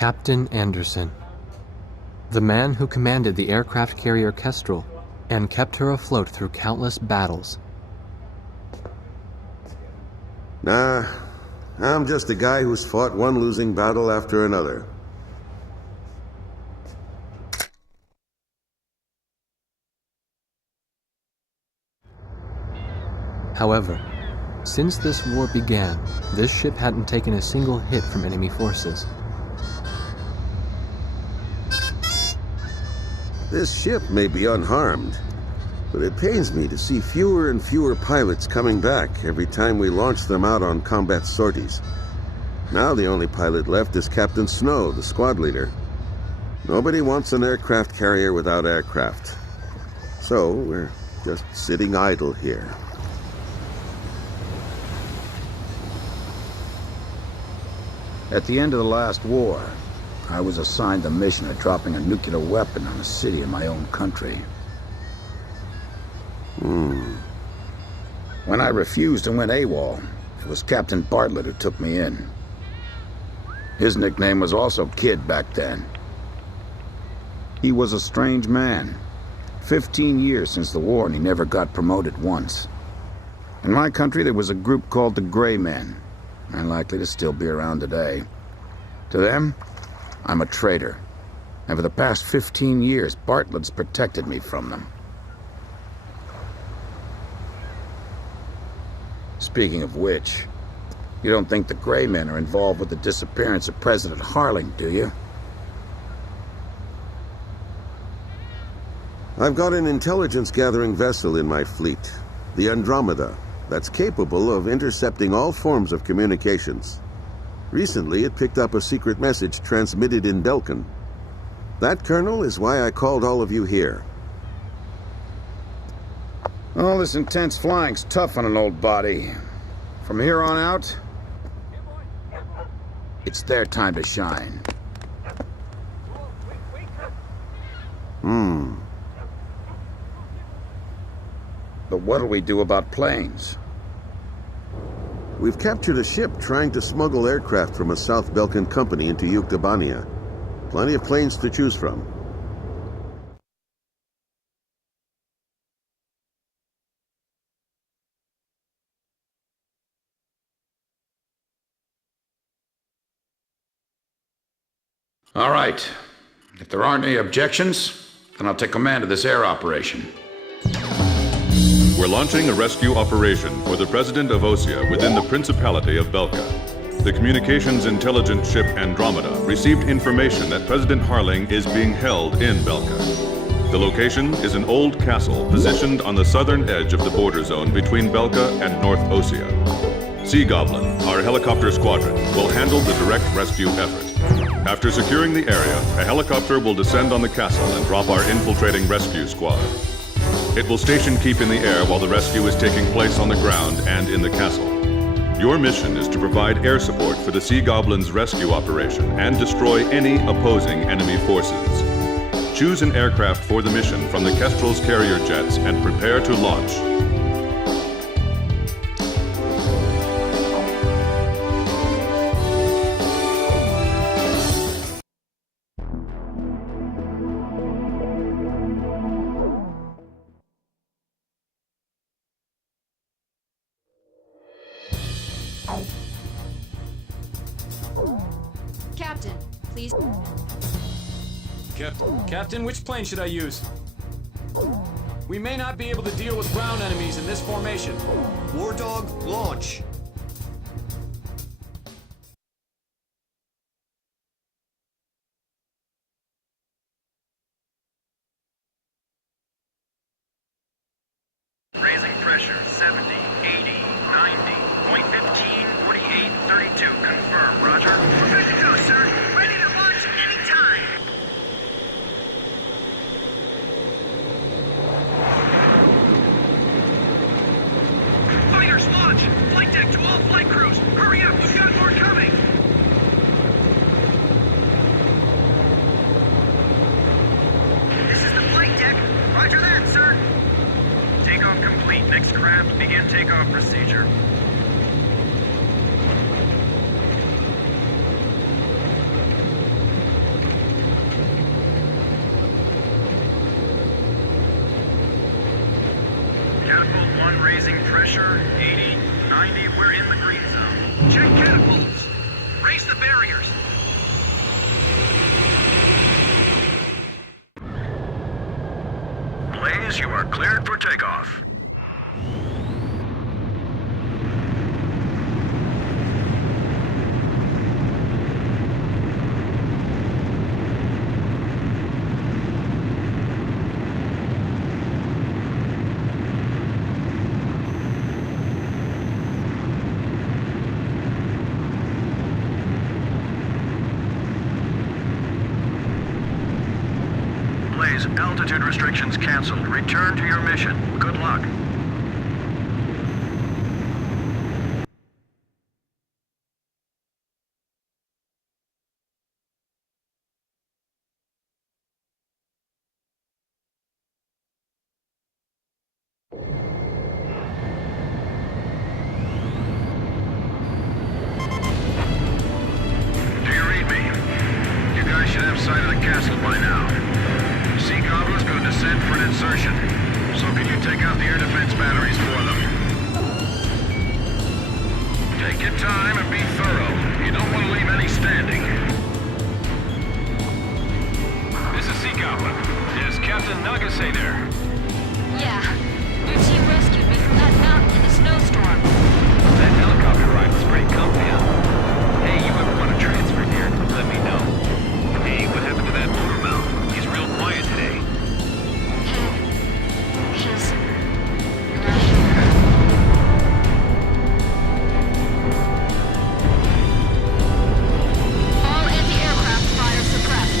Captain Anderson, the man who commanded the aircraft carrier Kestrel and kept her afloat through countless battles. Nah, I'm just a guy who's fought one losing battle after another. However, since this war began, this ship hadn't taken a single hit from enemy forces. This ship may be unharmed, but it pains me to see fewer and fewer pilots coming back every time we launch them out on combat sorties. Now the only pilot left is Captain Snow, the squad leader. Nobody wants an aircraft carrier without aircraft. So we're just sitting idle here. At the end of the last war, I was assigned the mission of dropping a nuclear weapon on a city in my own country. When I refused and went AWOL, it was Captain Bartlett who took me in. His nickname was also Kid back then. He was a strange man. 15 years since the war and he never got promoted once. In my country there was a group called the Gray Men, unlikely to still be around today. To them, I'm a traitor. And for the past 15 years, Bartlett's protected me from them. Speaking of which, you don't think the Gray Men are involved with the disappearance of President Harling, do you? I've got an intelligence-gathering vessel in my fleet, the Andromeda, that's capable of intercepting all forms of communications. Recently, it picked up a secret message transmitted in Belkan. That, Colonel, is why I called all of you here. All this intense flying's tough on an old body. From here on out, it's their time to shine. But what'll we do about planes? We've captured a ship trying to smuggle aircraft from a South Belkan company into Yuktabania. Plenty of planes to choose from. All right. If there aren't any objections, then I'll take command of this air operation. We're launching a rescue operation for the President of Osea within the Principality of Belka. The communications intelligence ship Andromeda received information that President Harling is being held in Belka. The location is an old castle positioned on the southern edge of the border zone between Belka and North Osea. Sea Goblin, our helicopter squadron, will handle the direct rescue effort. After securing the area, a helicopter will descend on the castle and drop our infiltrating rescue squad. It will station keep in the air while the rescue is taking place on the ground and in the castle. Your mission is to provide air support for the Sea Goblin's rescue operation and destroy any opposing enemy forces. Choose an aircraft for the mission from the Kestrel's carrier jets and prepare to launch. Captain, please. Captain, which plane should I use? We may not be able to deal with ground enemies in this formation. War Dog, launch! Raising pressure, 70, 80, 90, point 15, 48, 32. Confirm, roger. We're good to go, sir. Ready to launch anytime. Fighters, launch! Flight deck to all flight crews! Hurry up, we've got more coming! This is the flight deck. Roger that, sir. Takeoff complete. Next craft, begin takeoff procedure. Catapults! Raise the barriers! Blaze, you are cleared for takeoff. Blaze, altitude restrictions canceled. Return to your mission. Good luck. Do you read me? You guys should have sight of the castle by now. Sea Goblin's going to descend for an insertion. So can you take out the air defense batteries for them? Take your time and be thorough. You don't want to leave any standing. This is Sea Goblin. Is Captain Nagase there? Yeah. Your team rescued me from that mountain in the snowstorm. That helicopter ride was pretty comfy, huh? Hey, you ever want to transfer here? Let me know. Hey, what happened to that motor mount? He's real quiet today. He's not here. All anti-aircraft fire suppressed.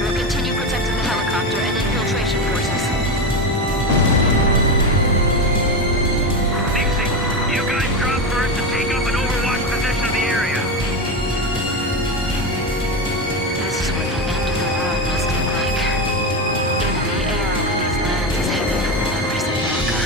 We'll continue protecting the helicopter and infiltration forces. Dixie, you guys drop first and take up an overwatch position of the area. This is what the end of the world must look like. Enemy air over these lands is heaven for the memories of Valka.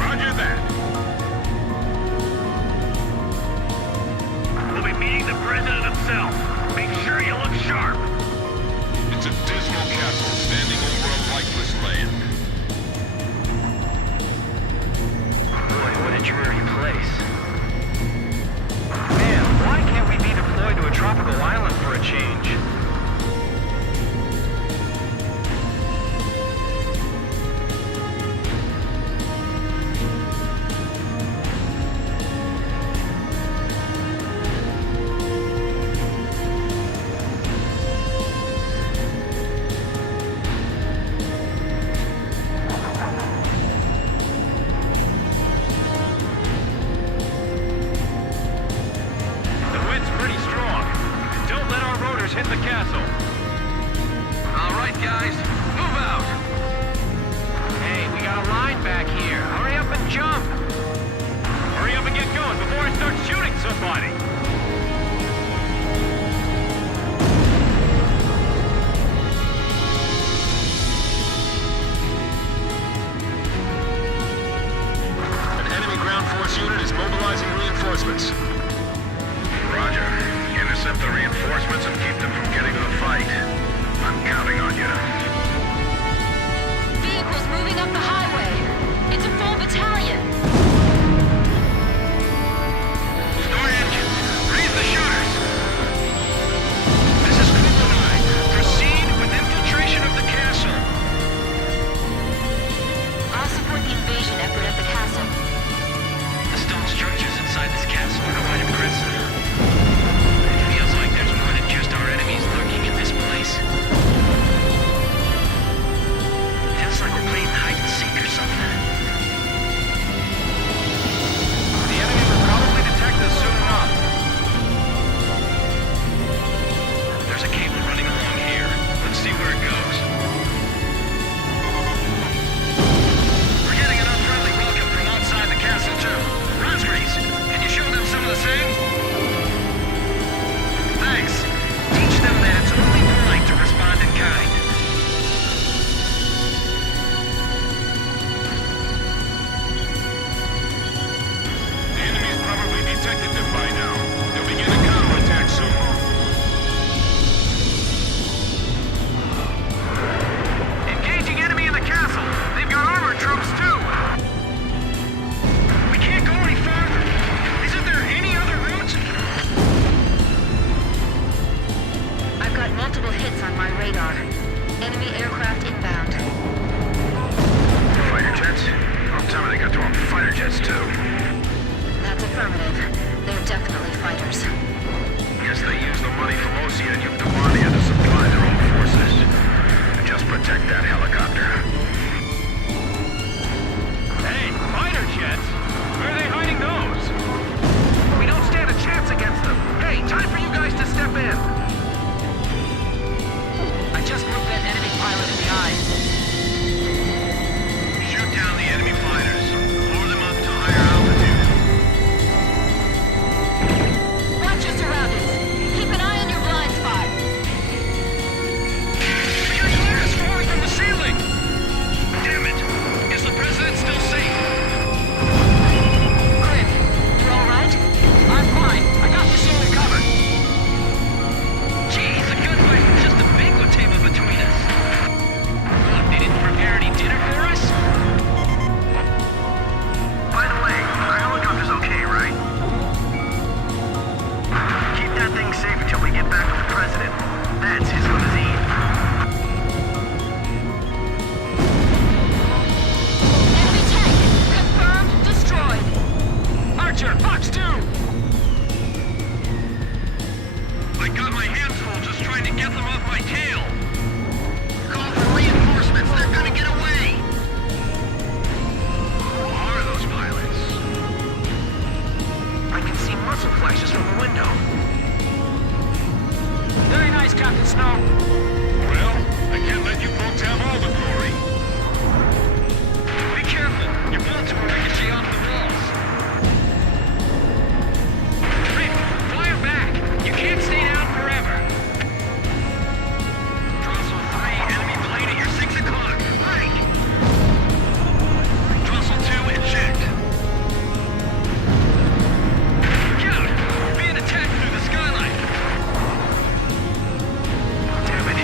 Roger that. We'll be meeting the president himself. Make sure you look sharp. It's a dismal castle standing over a lifeless land. Boy, what a dreary place. Man, why can't we be deployed to a tropical island for a change? The wind's pretty strong. Don't let our rotors hit the castle. All right, guys, move out. Hey, we got a line back here. Hurry up and jump. Hurry up and get going before I start shooting somebody. An enemy ground force unit is mobilizing reinforcements. Roger. Intercept the reinforcements and keep them from getting to the fight. I'm counting on you. Vehicles moving up the highway. It's a full battalion. Start engines. Raise the shutters. This is Cooper 9. Proceed with infiltration of the castle. I'll support the invasion effort at the castle. The stone structures inside this castle are quite impressive. It feels like there's more than just our enemies lurking in this place. Feels like we're playing hide and seek or something. multiple hits on my radar. Enemy aircraft inbound. Fighter jets? Oh, tell me they got their own fighter jets, too. That's affirmative. They're definitely fighters. Guess they use the money from Osea and Yukdamania to supply their own forces. Just protect that helicopter. Hey, fighter jets? Where are they hiding those? We don't stand a chance against them. Hey, time for you guys to step in. I just looked that enemy pilot in the eye. Shoot down the enemy fighters. Lower them up to higher altitude. Watch your surroundings. Keep an eye on your blind spot. We got glass falling from the ceiling! Damn it! Is the president still safe? Grim, you alright? I'm fine. I got the ceiling covered. Geez, the gunfight was just a banquet table between us. Look, they didn't prepare any dinner for us? By the way, our helicopter's okay, right? Keep that thing safe until we get back with the president. That's his limousine. Enemy tank! Confirmed destroyed. Archer, Fox 2! I got my hands full just trying to get them off my tail. Call for reinforcements. They're gonna get away. Who are those pilots? I can see muzzle flashes from the window. Very nice, Captain Snow. Well, I can't let you folks have all the glory. Be careful. Your bullets will ricochet off the walls. Rick, fire back. You can't stay down forever. Drossel 3, enemy plane at your 6 o'clock. Right. Drossel 2, eject. Look out! We're being attacked through the skylight. Damn it,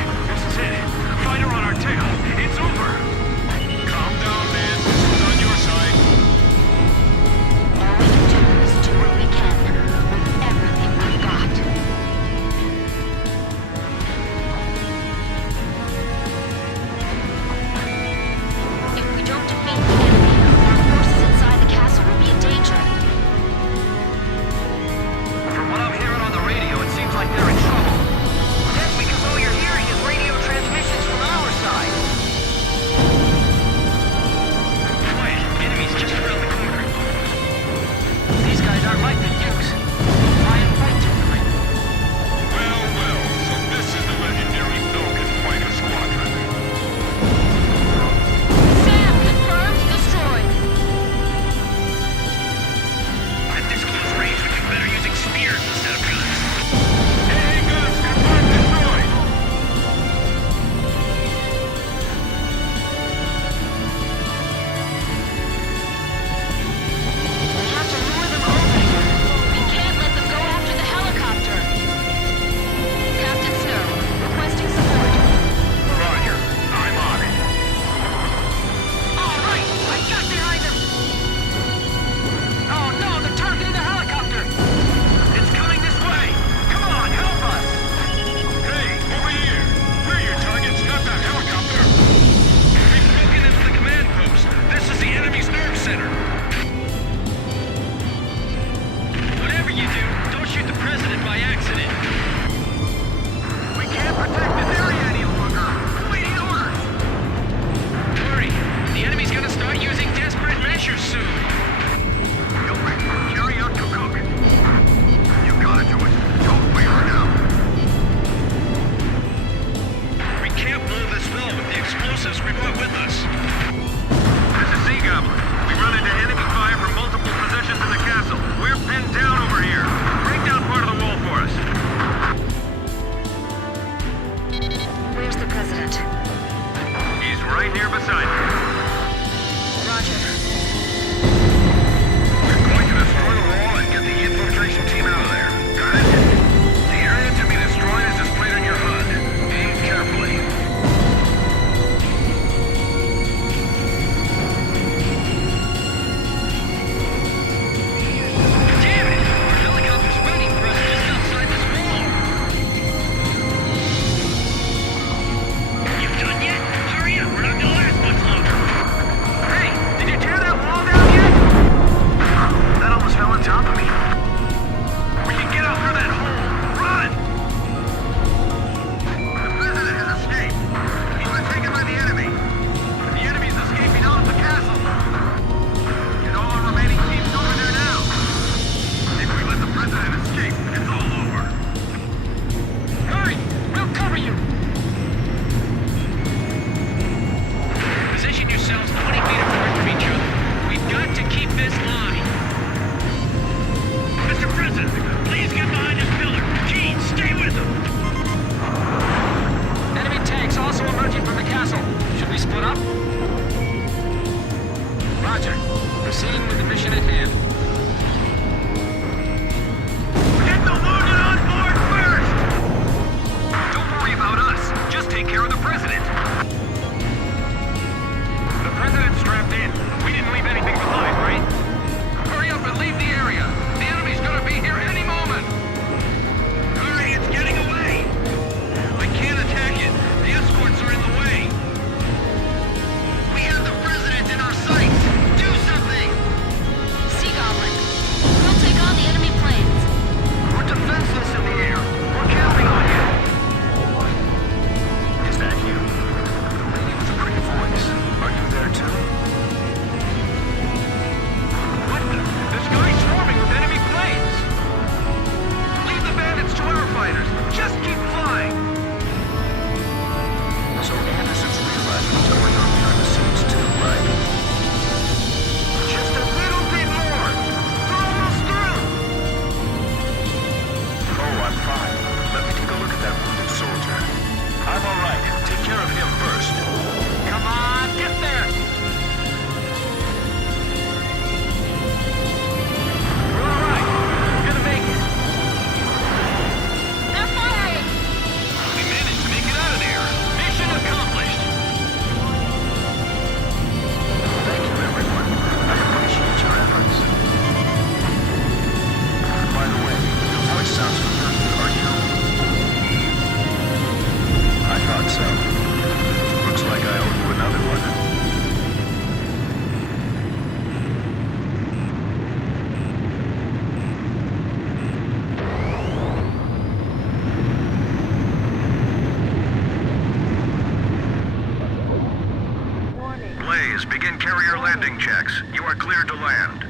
landing checks. You are cleared to land.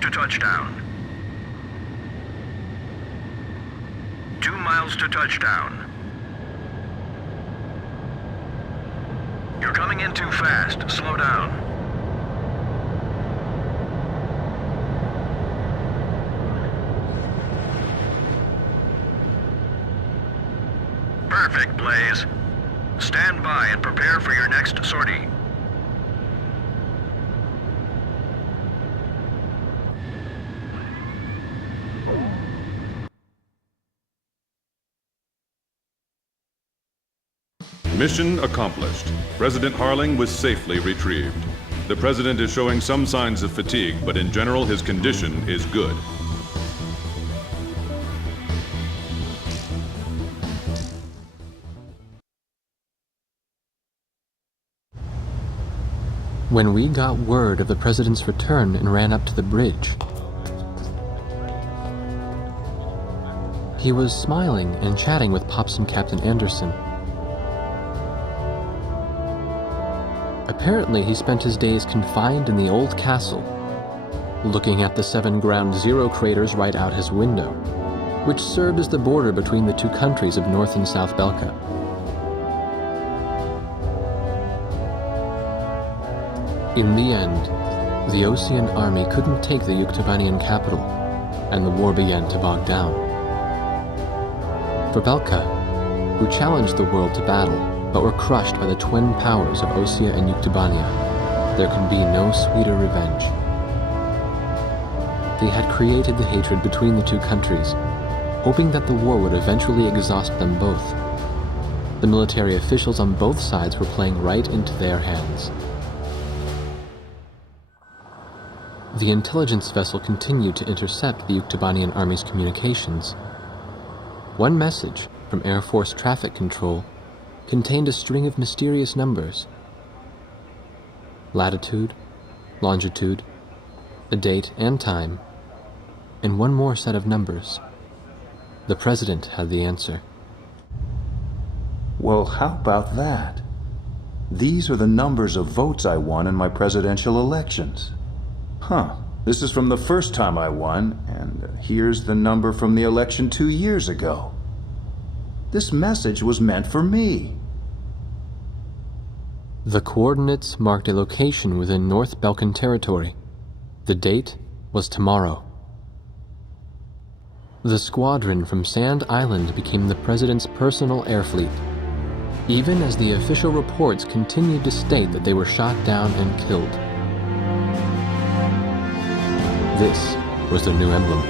To touchdown. 2 miles to touchdown. You're coming in too fast. Slow down. Perfect, Blaze. Stand by and prepare for your next sortie. Mission accomplished. President Harling was safely retrieved. The President is showing some signs of fatigue, but in general his condition is good. When we got word of the President's return and ran up to the bridge, he was smiling and chatting with Pops and Captain Anderson. Apparently, he spent his days confined in the old castle, looking at the 7 Ground Zero craters right out his window, which served as the border between the 2 countries of North and South Belka. In the end, the Osean army couldn't take the Yuktobanian capital, and the war began to bog down. For Belka, who challenged the world to battle, but were crushed by the twin powers of Osea and Yuktobania, there can be no sweeter revenge. They had created the hatred between the 2 countries, hoping that the war would eventually exhaust them both. The military officials on both sides were playing right into their hands. The intelligence vessel continued to intercept the Yuktobanian army's communications. One message from Air Force Traffic Control contained a string of mysterious numbers. Latitude, longitude, a date and time, and one more set of numbers. The President had the answer. Well, how about that? These are the numbers of votes I won in my presidential elections. Huh, this is from the first time I won, and here's the number from the election 2 years ago. This message was meant for me. The coordinates marked a location within North Balkan territory. The date was tomorrow. The squadron from Sand Island became the President's personal air fleet, even as the official reports continued to state that they were shot down and killed. This was their new emblem.